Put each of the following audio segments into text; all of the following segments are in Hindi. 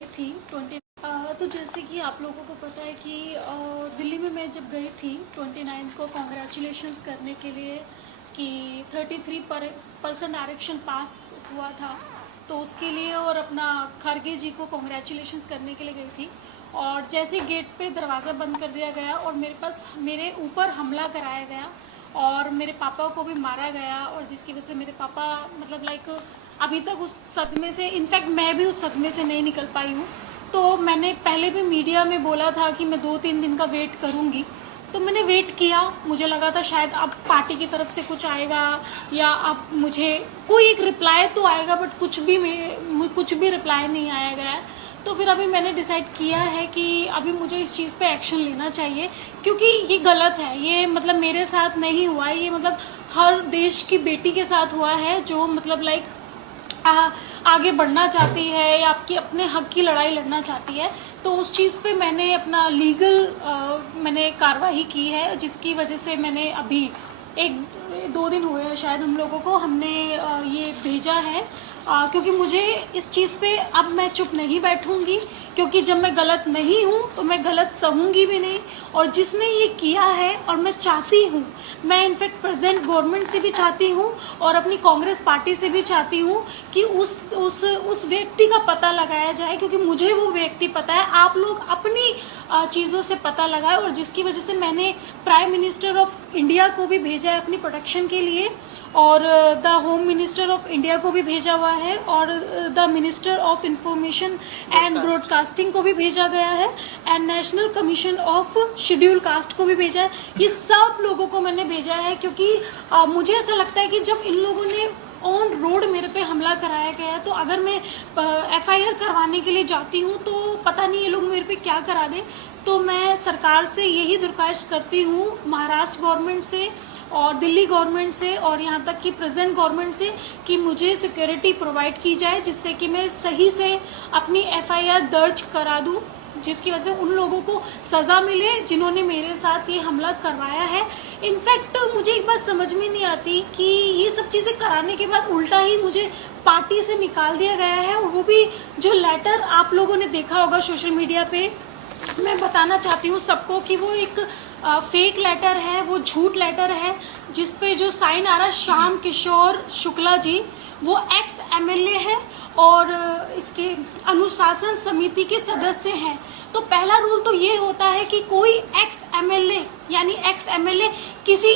थी 20 तो जैसे कि आप लोगों को पता है कि दिल्ली में मैं जब गई थी 29 को कॉन्ग्रेचुलेशंस करने के लिए कि 33% आरक्षण पास हुआ था, तो उसके लिए और अपना खड़गे जी को कॉन्ग्रेचुलेशंस करने के लिए गई थी। और जैसे गेट पे दरवाज़ा बंद कर दिया गया और मेरे ऊपर हमला कराया गया और मेरे पापा को भी मारा गया, और जिसकी वजह से मेरे पापा मतलब लाइक अभी तक उस सदमे से, इनफैक्ट मैं भी उस सदमे से नहीं निकल पाई हूँ। तो मैंने पहले भी मीडिया में बोला था कि मैं 2-3 दिन का वेट करूँगी, तो मैंने वेट किया। मुझे लगा था शायद अब पार्टी की तरफ से कुछ आएगा या अब मुझे कोई एक रिप्लाई तो आएगा, बट कुछ भी रिप्लाई नहीं आया गया है। तो फिर अभी मैंने डिसाइड किया है कि अभी मुझे इस चीज़ पे एक्शन लेना चाहिए, क्योंकि ये गलत है। ये मतलब मेरे साथ नहीं हुआ है, ये मतलब हर देश की बेटी के साथ हुआ है जो मतलब लाइक आगे बढ़ना चाहती है या आपकी अपने हक की लड़ाई लड़ना चाहती है। तो उस चीज़ पे मैंने अपना मैंने कार्रवाई की है, जिसकी वजह से मैंने अभी 1-2 दिन हुए हैं शायद हम लोगों को हमने ये भेजा है, क्योंकि मुझे इस चीज़ पे अब मैं चुप नहीं बैठूंगी, क्योंकि जब मैं गलत नहीं हूँ तो मैं गलत सहूँगी भी नहीं। और जिसने ये किया है, और मैं चाहती हूँ, मैं इनफैक्ट प्रेजेंट गवर्नमेंट से भी चाहती हूँ और अपनी कांग्रेस पार्टी से भी चाहती हूँ कि उस व्यक्ति का पता लगाया जाए, क्योंकि मुझे वो व्यक्ति पता है। आप लोग अपनी चीज़ों से पता लगाए, और जिसकी वजह से मैंने प्राइम मिनिस्टर ऑफ इंडिया को भी भेजा है अपनी प्रोटेक्शन के लिए, और the home minister of India को भी भेजा हुआ है, और the minister of information and broadcasting को भी भेजा गया है, and national commission of schedule caste को भी भेजा है। ये सब लोगों को मैंने भेजा है, क्योंकि मुझे ऐसा लगता है कि जब इन लोगों ने ऑन रोड मेरे पे हमला कराया गया है, तो अगर मैं FIR करवाने के लिए जाती हूँ तो पता नहीं ये लोग मेरे पे क्या करा दें। तो मैं सरकार से यही दरख्वास्त करती हूँ, महाराष्ट्र गवर्नमेंट से और दिल्ली गवर्नमेंट से और यहाँ तक कि प्रेजेंट गवर्नमेंट से, कि मुझे सिक्योरिटी प्रोवाइड की जाए, जिससे कि मैं सही से अपनी FIR दर्ज करा दूँ, जिसकी वजह से उन लोगों को सज़ा मिले जिन्होंने मेरे साथ ये हमला करवाया है। इनफैक्ट मुझे एक बात समझ में नहीं आती कि ये सब चीज़ें कराने के बाद उल्टा ही मुझे पार्टी से निकाल दिया गया है, और वो भी जो लेटर आप लोगों ने देखा होगा सोशल मीडिया पे। मैं बताना चाहती हूँ सबको कि वो एक फेक लेटर है, वो झूठ लेटर है, जिस पे जो साइन आ रहा है श्याम किशोर शुक्ला जी, वो एक्स MLA है और इसके अनुशासन समिति के सदस्य हैं। तो पहला रूल तो ये होता है कि कोई एक्स MLA किसी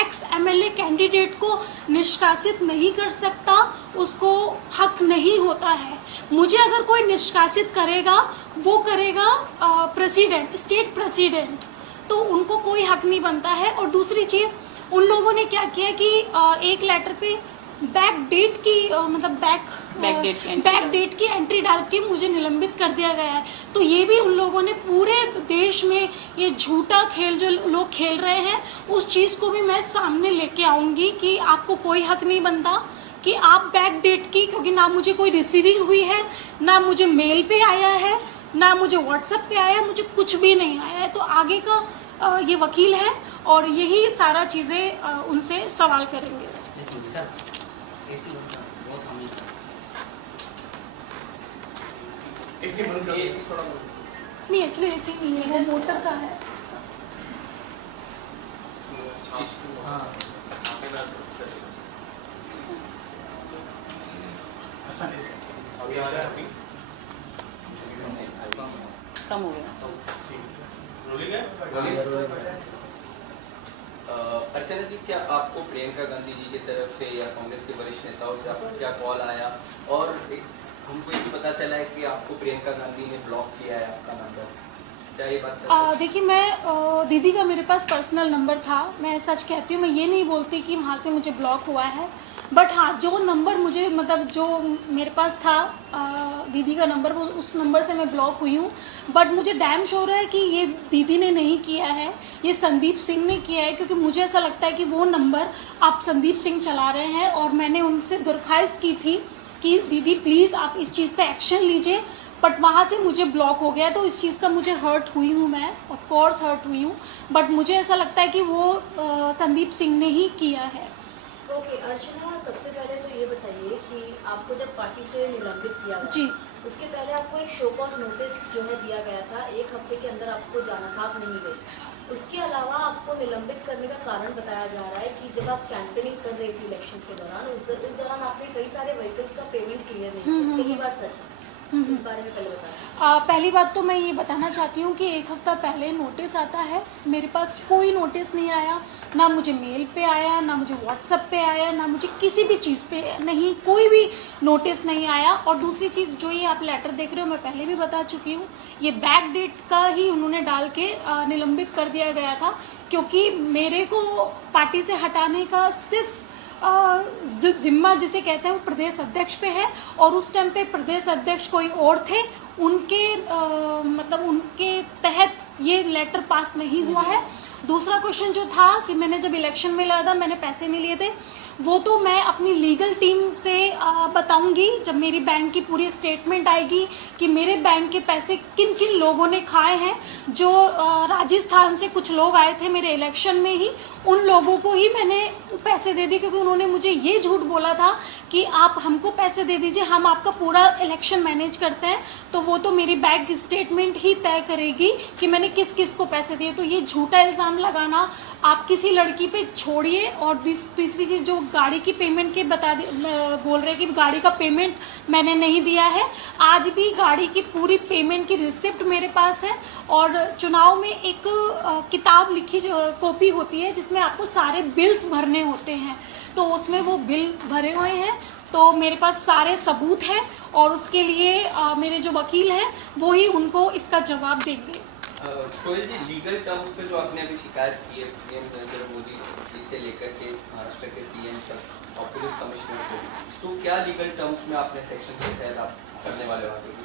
एक्स MLA कैंडिडेट को निष्कासित नहीं कर सकता, उसको हक नहीं होता है। मुझे अगर कोई निष्कासित करेगा, वो करेगा प्रेसिडेंट, स्टेट प्रेसिडेंट, तो उनको कोई हक नहीं बनता है। और दूसरी चीज़, उन लोगों ने क्या किया कि एक लेटर पे बैक डेट की बैक डेट की एंट्री डाल के मुझे निलंबित कर दिया गया है। तो ये भी उन लोगों ने पूरे देश में ये झूठा खेल जो लोग खेल रहे हैं, उस चीज़ को भी मैं सामने लेके आऊँगी कि आपको कोई हक नहीं बनता कि आप बैक डेट की, क्योंकि ना मुझे कोई रिसीविंग हुई है, ना मुझे मेल पे आया है, ना मुझे व्हाट्सएप पे आया है, मुझे कुछ भी नहीं आया है। तो आगे का ये वकील है और यही सारा चीज़ें उनसे सवाल करेंगे। नहीं, एक्चुअली ऐसी नहीं है, वो मोटर का है। अभी आ रहा है, कम हो गया। रोलिंग है। अर्चना जी, क्या आपको प्रियंका गांधी जी की तरफ से या कांग्रेस के वरिष्ठ नेताओं से आपको क्या कॉल आया, और एक हमको ये पता चला है कि आपको प्रियंका गांधी ने ब्लॉक किया है आपका नंबर, क्या ये बात सच है? देखिए, मैं दीदी का मेरे पास पर्सनल नंबर था, मैं सच कहती हूँ, मैं ये नहीं बोलती कि वहाँ से मुझे ब्लॉक हुआ है। बट हाँ, जो नंबर मुझे मतलब जो मेरे पास था दीदी का नंबर, वो उस नंबर से मैं ब्लॉक हुई हूँ। बट मुझे डैम श्योर है कि ये दीदी ने नहीं किया है, ये संदीप सिंह ने किया है, क्योंकि मुझे ऐसा लगता है कि वो नंबर आप संदीप सिंह चला रहे हैं। और मैंने उनसे दरख्वास्त की थी कि दीदी प्लीज़ आप इस चीज़ पे एक्शन लीजिए, बट वहाँ से मुझे ब्लॉक हो गया। तो इस चीज़ का मुझे हर्ट हुई हूँ, मैं ऑफ कोर्स हर्ट हुई हूँ, बट मुझे ऐसा लगता है कि वो संदीप सिंह ने ही किया है। ओके, अर्चना, सबसे पहले तो ये बताइए कि आपको जब पार्टी से निलंबित किया गया, जी, उसके पहले आपको एक शो कॉज नोटिस जो है दिया गया था, 1 हफ्ते के अंदर आपको जाना था, आप नहीं गए। उसके अलावा आपको निलंबित करने का कारण बताया जा रहा है कि जब आप कैंपेनिंग कर रही थी इलेक्शंस के दौरान, उस दौरान आपने कई सारे व्हीकल्स का पेमेंट क्लियर नहीं किया। ये बात सच है? इस बारे में पहले बताया। पहली बात तो मैं ये बताना चाहती हूँ कि 1 हफ्ता पहले नोटिस आता है, मेरे पास कोई नोटिस नहीं आया, ना मुझे मेल पे आया, ना मुझे व्हाट्सएप पे आया, ना मुझे किसी भी चीज़ पे नहीं, कोई भी नोटिस नहीं आया। और दूसरी चीज़, जो ये आप लेटर देख रहे हो, मैं पहले भी बता चुकी हूँ, ये बैक डेट का ही उन्होंने डाल के निलंबित कर दिया गया था, क्योंकि मेरे को पार्टी से हटाने का सिर्फ जो जिम्मा जिसे कहते हैं वो प्रदेश अध्यक्ष पे है, और उस टाइम पे प्रदेश अध्यक्ष कोई और थे, उनके मतलब उनके तहत ये लेटर पास नहीं हुआ है। दूसरा क्वेश्चन जो था कि मैंने जब इलेक्शन में लड़ा था मैंने पैसे नहीं लिए थे, वो तो मैं अपनी लीगल टीम से बताऊंगी जब मेरी बैंक की पूरी स्टेटमेंट आएगी कि मेरे बैंक के पैसे किन किन लोगों ने खाए हैं। जो राजस्थान से कुछ लोग आए थे मेरे इलेक्शन में ही, उन लोगों को ही मैंने पैसे दे दिए, क्योंकि उन्होंने मुझे ये झूठ बोला था कि आप हमको पैसे दे दीजिए, हम आपका पूरा इलेक्शन मैनेज करते हैं। तो वो तो मेरी बैंक स्टेटमेंट ही तय करेगी कि मैंने किस किस को पैसे दिए। तो ये झूठा इल्ज़ाम लगाना आप किसी लड़की पे छोड़िए। और तीसरी चीज़, जो गाड़ी की पेमेंट के बोल रहे कि गाड़ी का पेमेंट मैंने नहीं दिया है, आज भी गाड़ी की पूरी पेमेंट की रिसिप्ट मेरे पास है। और चुनाव में एक किताब लिखी कॉपी होती है जिसमें आपको सारे बिल्स भरने होते हैं, तो उसमें वो बिल भरे हुए हैं, तो मेरे पास सारे सबूत हैं, और उसके लिए मेरे जो वकील हैं वो ही उनको इसका जवाब देंगे। सोहेल जी, लीगल टर्म्स पे जो आपने अभी शिकायत की है पीएम नरेंद्र मोदी जी से लेकर के महाराष्ट्र के सीएम तक और पुलिस कमिश्नर को, तो क्या लीगल टर्म्स में आपने सेक्शन के तहत आप करने वाले वादे की?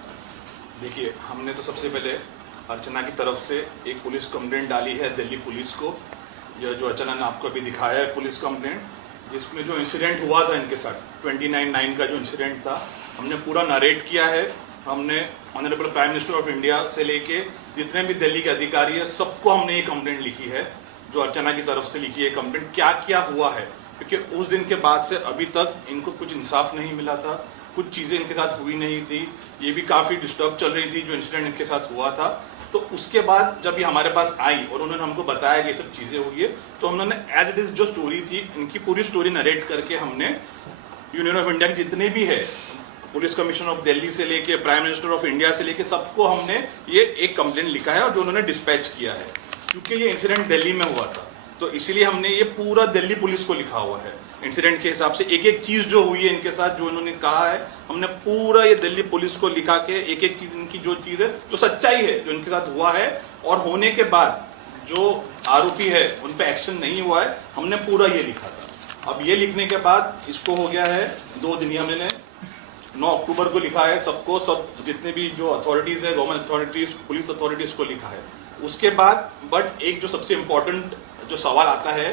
देखिए, हमने तो सबसे पहले अर्चना की तरफ से एक पुलिस कंप्लेंट डाली है दिल्ली पुलिस को। यह जो अर्चना ने आपको अभी दिखाया है पुलिस कंप्लेंट, जिसमें जो इंसिडेंट हुआ था इनके साथ 29/9 का जो इंसिडेंट था, हमने पूरा नरेट किया है। हमने honourable prime minister of India से लेके जितने भी दिल्ली के अधिकारी है सबको हमने ये कंप्लेंट लिखी है, जो अर्चना की तरफ से लिखी है कंप्लेंट। क्या क्या हुआ है, क्योंकि उस दिन के बाद से अभी तक इनको कुछ इंसाफ नहीं मिला था, कुछ चीज़ें इनके साथ हुई नहीं थी, ये भी काफ़ी डिस्टर्ब चल रही थी जो इंसिडेंट इनके साथ हुआ था। तो उसके बाद जब ये हमारे पास आई और उन्होंने हमको बताया कि ये सब चीज़ें हुई है, तो हमने एज इट इज़ जो स्टोरी थी इनकी पूरी स्टोरी नरेट करके हमने यूनियन ऑफ इंडिया के जितने भी है, पुलिस कमिश्नर ऑफ दिल्ली से लेके प्राइम मिनिस्टर ऑफ इंडिया से लेके सबको हमने ये एक कंप्लेंट लिखा है और जो उन्होंने डिस्पैच किया है। क्योंकि ये इंसिडेंट दिल्ली में हुआ था, तो इसीलिए हमने ये पूरा दिल्ली पुलिस को लिखा हुआ है। इंसिडेंट के हिसाब से एक एक चीज जो हुई है इनके साथ, जो इन्होंने कहा है, हमने पूरा ये दिल्ली पुलिस को लिखा के एक एक चीज इनकी जो चीज है, जो सच्चाई है, जो इनके साथ हुआ है, और होने के बाद जो आरोपी है उन पे एक्शन नहीं हुआ है, हमने पूरा ये लिखा था। अब ये लिखने के बाद इसको हो गया है 2 दिन, हमने 9 अक्टूबर को लिखा है सबको, सब जितने भी जो अथॉरिटीज है, गवर्नमेंट अथॉरिटीज, पुलिस अथॉरिटीज को लिखा है। उसके बाद बट एक जो सबसे इम्पोर्टेंट जो सवाल आता है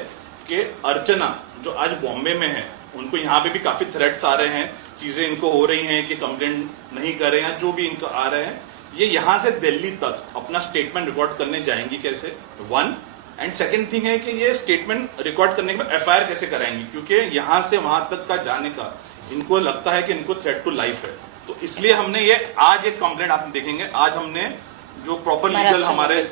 कि अर्चना जो आज बॉम्बे में है, उनको यहाँ पे भी काफी थ्रेट्स आ रहे हैं, चीजें इनको हो रही हैं कि कंप्लेंट नहीं कर रहे हैं, जो भी इनको आ रहे हैं, ये यहाँ से दिल्ली तक अपना स्टेटमेंट रिकॉर्ड करने जाएंगी कैसे, 1 एंड सेकेंड थिंग है कि ये स्टेटमेंट रिकॉर्ड करने के बाद एफआईआर कैसे कराएंगी, क्योंकि यहाँ से वहां तक का जाने का इनको लगता है कि इनको थ्रेट टू लाइफ है। तो इसलिए हमने ये आज एक कंप्लेंट आप देखेंगे, आज हमने जो प्रॉपर लीगल हमारे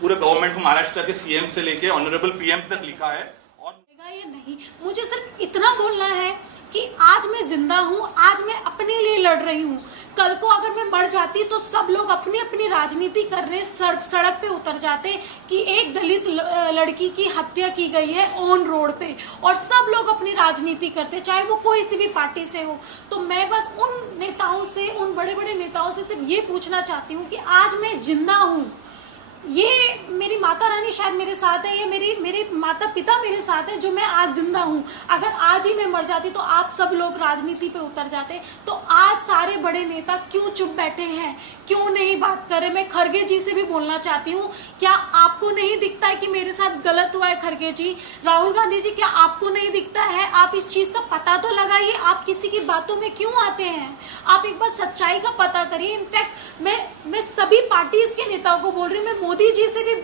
पूरे गवर्नमेंट को, महाराष्ट्र के सीएम से लेके ऑनरेबल पीएम तक लिखा है। और ये नहीं, मुझे सिर्फ इतना बोलना है कि आज मैं जिंदा हूँ, आज मैं अपने लिए लड़ रही हूँ। कल को अगर मैं मर जाती तो सब लोग अपनी अपनी राजनीति करने सड़क पे उतर जाते कि एक दलित लड़की की हत्या की गई है ऑन रोड पे, और सब लोग अपनी राजनीति करते, चाहे वो कोई सी भी पार्टी से हो। तो मैं बस उन नेताओं से, उन बड़े बड़े नेताओं से सिर्फ ये पूछना चाहती हूँ कि आज मैं जिंदा हूँ, ये मेरी माता रानी शायद मेरे साथ है, ये मेरे माता पिता मेरे साथ है, जो मैं आज जिंदा हूँ। अगर आज ही मैं मर जाती तो आप सब लोग राजनीति पे उतर जाते। तो आज सारे बड़े नेता क्यों चुप बैठे हैं, क्यों नहीं बात कर रहे? मैं खरगे जी से भी बोलना चाहती हूँ, क्या आपको नहीं दिखता है कि मेरे साथ गलत हुआ है? खरगे जी, राहुल गांधी जी, क्या आपको नहीं दिखता है? आप इस चीज का पता तो लगाइए, आप किसी की बातों में क्यों आते हैं? आप एक बार सच्चाई का पता करिए। इनफैक्ट मैं सभी पार्टीज के नेताओं को बोल रही हूँ, मैं मोदी जी से भी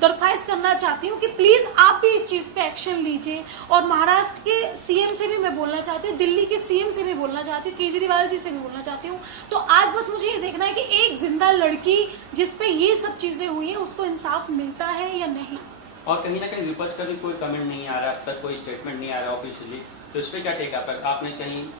दरख्वास्त करना चाहती हूँ कि प्लीज आप भी इस चीज पे एक्शन लीजिए, और महाराष्ट्र के सीएम से भी मैं बोलना चाहती हूँ, दिल्ली के सीएम से भी बोलना चाहती हूँ, केजरीवाल जी से भी बोलना चाहती हूँ। तो आज बस मुझे ये देखना है कि एक जिंदा लड़की जिस पे ये सब चीजें हुई है उसको इंसाफ मिलता है या नहीं। और कहीं ना कहीं विपक्ष का भी कोई कमेंट नहीं आ रहा, अब तक कोई स्टेटमेंट नहीं आ रहा ऑफिशियली, तो इस पर क्या टेक आपने कहीं